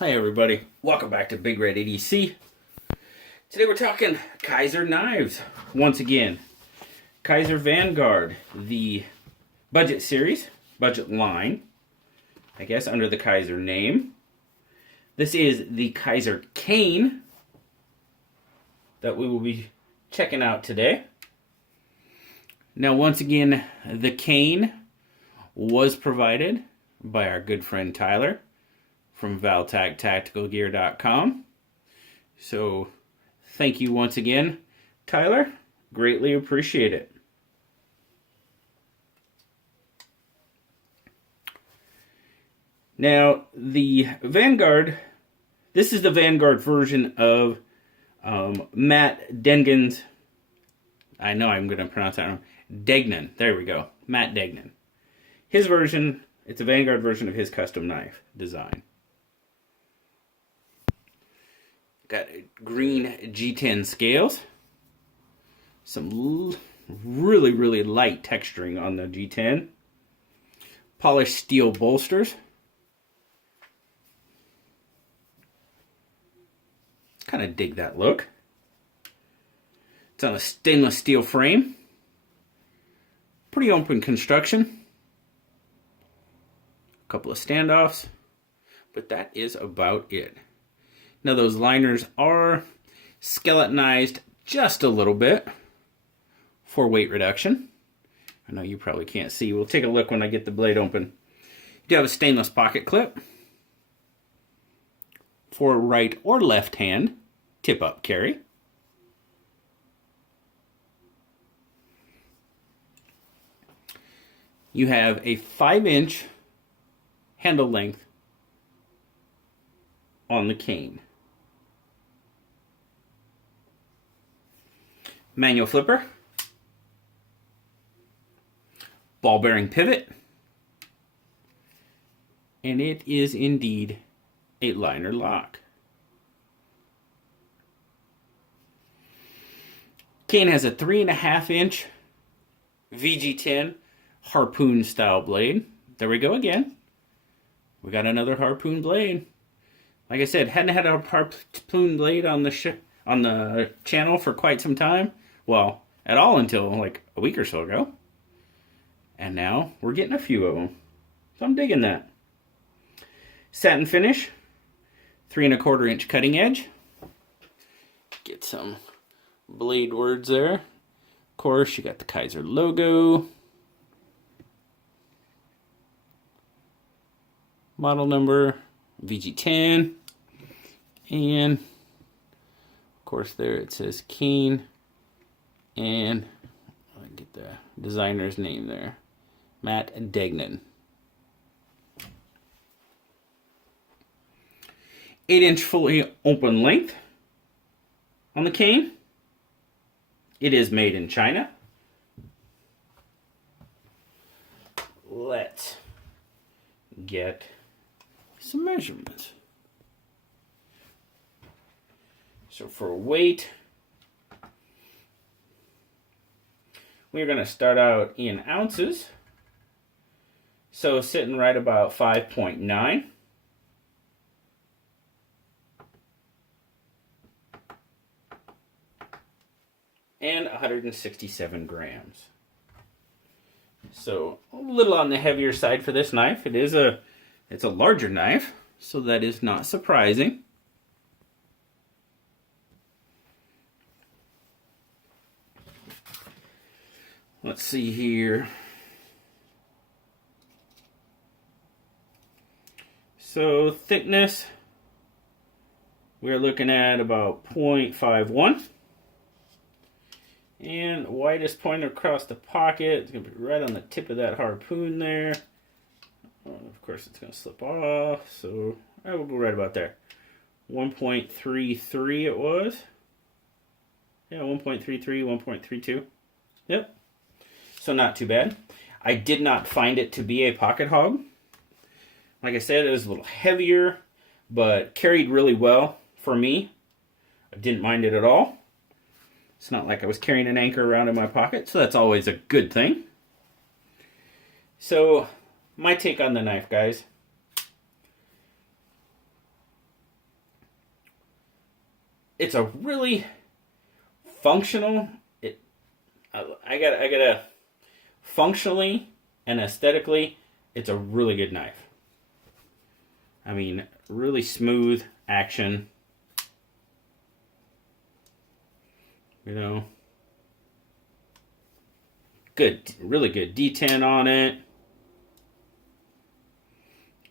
Hi everybody, welcome back to Big Red EDC. Today we're talking Kizer knives. Once again, Kizer Vanguard, the budget series, budget line, I guess under the Kizer name. This is the Kizer Kane that we will be checking out today. Now once again, the Kane was provided by our good friend Tyler from ValTac Tactical Gear.com. So thank you once again, Tyler. Greatly appreciate it. Now, the Vanguard, this is the Vanguard version of Matt Degnin's, I know I'm going to pronounce that wrong, Degnin, there we go, Matt Degnin. His version, it's a Vanguard version of his custom knife design. Got green G10 scales. Some really light texturing on the G10. Polished steel bolsters. Kind of dig that look. It's on a stainless steel frame. Pretty open construction. A couple of standoffs. But that is about it. Now those liners are skeletonized just a little bit for weight reduction. I know you probably can't see. We'll take a look when I get the blade open. You do have a stainless pocket clip for right or left hand tip-up carry. You have a 5-inch handle length on the Kane. Manual flipper, ball bearing pivot, and it is indeed a liner lock. Kane has a 3.5-inch VG10 harpoon style blade. There we go again. We got another harpoon blade. Like I said, hadn't had a harpoon blade on the channel for quite some time. Well, at all until like a week or so ago. And now we're getting a few of them. So I'm digging that. Satin finish. 3.25-inch cutting edge. Get some blade words there. Of course, you got the Kizer logo. Model number, VG10. And, of course, there it says Kane. And I get the designer's name there, Matt Degnin. 8-inch fully open length on the Kane. It is made in China. Let's get some measurements. So for weight, we're going to start out in ounces. So sitting right about 5.9. And 167 grams. So a little on the heavier side for this knife. It's a larger knife, so that is not surprising. Let's see here. So thickness, we're looking at about 0.51. And widest point across the pocket, it's going to be right on the tip of that harpoon there. Of course, it's going to slip off, so I will go right about there. 1.33 it was. Yeah, 1.33, 1.32. Yep. So not too bad. I did not find it to be a pocket hog. Like I said, it was a little heavier, but carried really well for me. I didn't mind it at all. It's not like I was carrying an anchor around in my pocket, so that's always a good thing. So, my take on the knife, guys. it's a really functional. I gotta functionally and aesthetically, it's a really good knife. I mean, really smooth action. You know, good, really good D10 on it.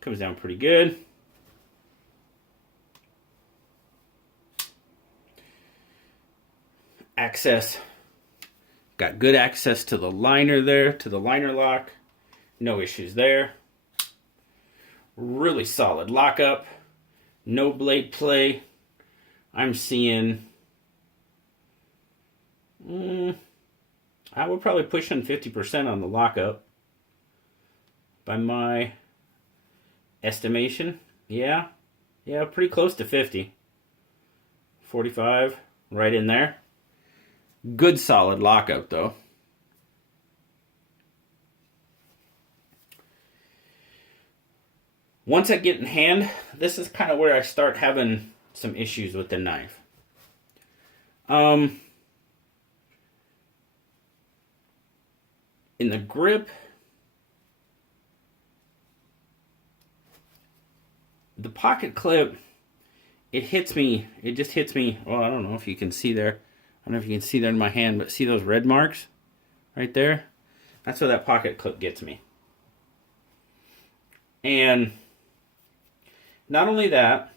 Comes down pretty good. Access. Got good access to the liner there, to the liner lock. No issues there. Really solid lockup. No blade play. I'm seeing... I would probably push on 50% on the lockup. By my estimation. Yeah, pretty close to 50. 45, right in there. Good solid lockout though. Once I get in hand, this is kind of where I start having some issues with the knife. In the grip, the pocket clip, it hits me, it just hits me, well, I don't know if you can see there. I don't know if you can see that in my hand, but see those red marks right there? That's where that pocket clip gets me. And not only that,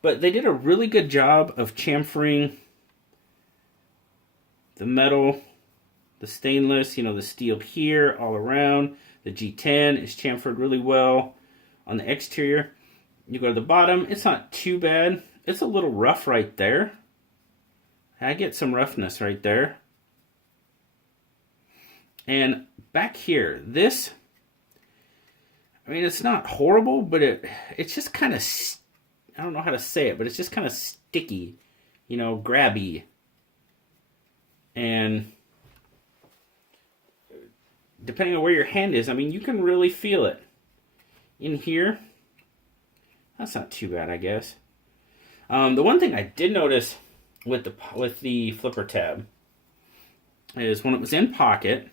but they did a really good job of chamfering the metal, the stainless, you know, the steel here all around. The G10 is chamfered really well on the exterior. You go to the bottom, it's not too bad. It's a little rough right there. I get some roughness right there. And back here, this, I mean, it's not horrible, but it's just kind of, I don't know how to say it, but it's just kind of sticky, you know, grabby. And depending on where your hand is, I mean, you can really feel it. In here, that's not too bad, I guess. The one thing I did notice with the flipper tab is when it was in pocket,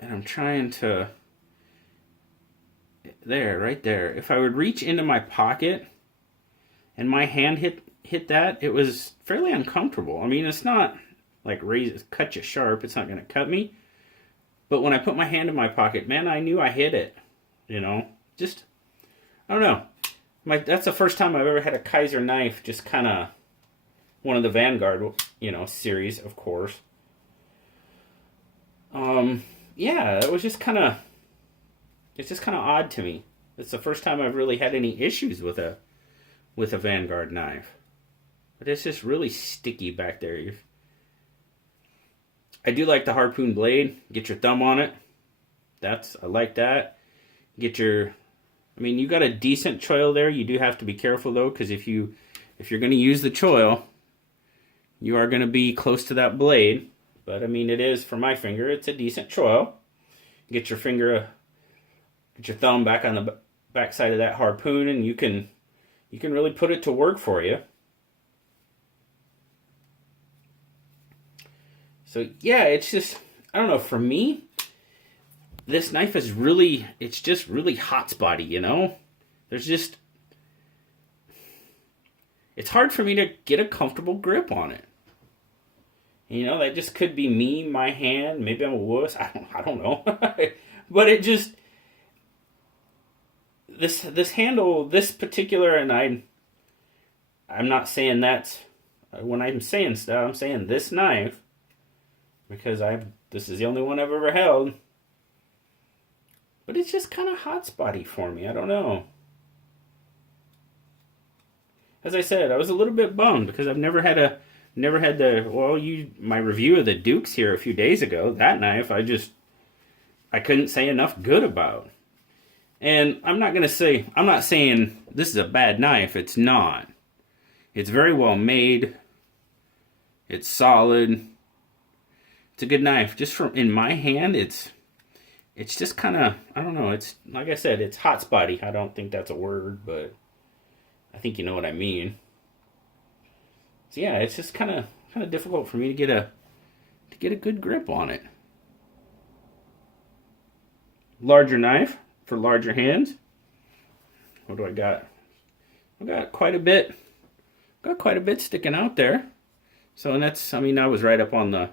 and I'm trying to, there, right there, if I would reach into my pocket and my hand hit that, it was fairly uncomfortable. I mean, it's not like cut you sharp, it's not going to cut me, but when I put my hand in my pocket, man, I knew I hit it, you know, just, I don't know. That's the first time I've ever had a Kizer knife, just kind of one of the Vanguard, you know, series, of course. Yeah, it was just kind of, it's just kind of odd to me. It's the first time I've really had any issues with a Vanguard knife. But it's just really sticky back there. I do like the harpoon blade. Get your thumb on it. I like that. I mean, you got a decent choil there. You do have to be careful though, because if you're going to use the choil, you are going to be close to that blade. But I mean, it is, for my finger, it's a decent choil. Get your thumb back on the back side of that harpoon, and you can really put it to work for you. So yeah, it's just, I don't know, for me, this knife is really, it's just really hot spotty, you know? It's hard for me to get a comfortable grip on it. You know, that just could be me, my hand, maybe I'm a wuss, I don't know. But it just, this handle, this particular, and I'm not saying that's, when I'm saying stuff, I'm saying this knife, because this is the only one I've ever held. But it's just kind of hot spotty for me. I don't know. As I said, I was a little bit bummed because I've never had my review of the Dukes here a few days ago. That knife, I couldn't say enough good about. And I'm not saying this is a bad knife. It's not. It's very well made. It's solid. It's a good knife. Just in my hand, it's just kind of, I don't know, it's, like I said, it's hot spotty. I don't think that's a word, but I think you know what I mean. So yeah, it's just kind of difficult for me to get a good grip on it. Larger knife for larger hands. What do I got? I got quite a bit. Got quite a bit sticking out there. So, and that's, I mean, I was right up on the,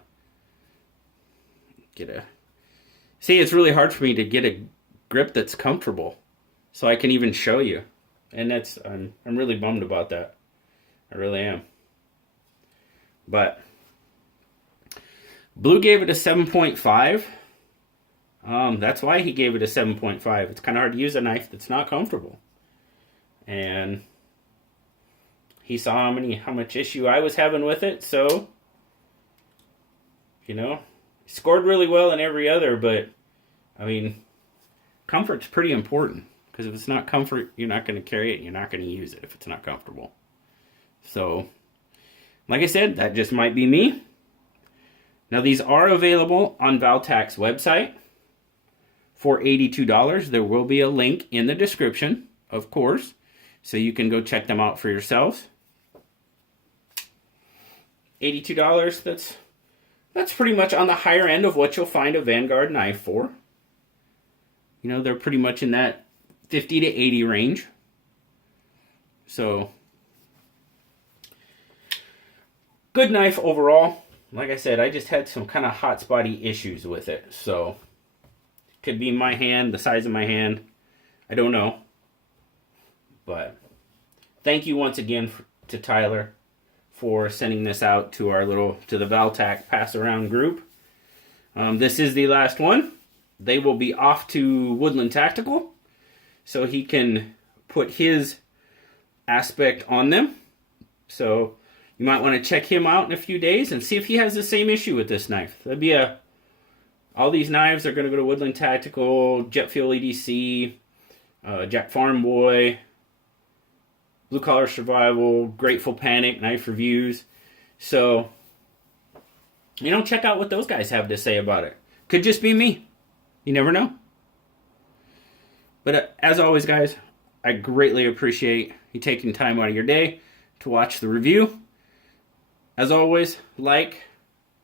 see, it's really hard for me to get a grip that's comfortable so I can even show you. And that's, I'm really bummed about that. I really am. But Blue gave it a 7.5. That's why he gave it a 7.5. It's kind of hard to use a knife that's not comfortable. And he saw how much issue I was having with it, so, you know, he scored really well in every other, but, I mean, comfort's pretty important, because if it's not comfort, you're not going to carry it, and you're not going to use it if it's not comfortable. So, like I said, that just might be me. Now, these are available on ValTac's website for $82. There will be a link in the description, of course, so you can go check them out for yourselves. $82, that's pretty much on the higher end of what you'll find a Vanguard knife for. You know, they're pretty much in that 50 to 80 range. So, good knife overall. Like I said, I just had some kind of hot spotty issues with it. So, could be my hand, the size of my hand. I don't know. But, thank you once again to Tyler for sending this out to the ValTac pass around group. This is the last one. They will be off to Woodland Tactical, so he can put his aspect on them. So you might want to check him out in a few days and see if he has the same issue with this knife. That'd be all these knives are going to go to Woodland Tactical, Jet Fuel EDC, Jack Farm Boy, Blue Collar Survival, Grateful Panic, Knife Reviews. So, you know, check out what those guys have to say about it. Could just be me. You never know. But as always, guys, I greatly appreciate you taking time out of your day to watch the review. As always, like,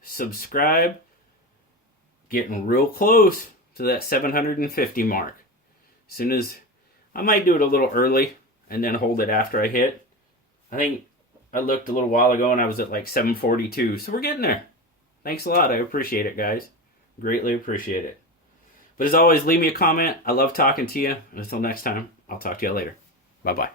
subscribe. Getting real close to that 750 mark. As soon as, I might do it a little early and then hold it after I hit. I think I looked a little while ago and I was at like 742. So we're getting there. Thanks a lot. I appreciate it, guys. Greatly appreciate it. But as always, leave me a comment. I love talking to you. And until next time, I'll talk to you later. Bye-bye.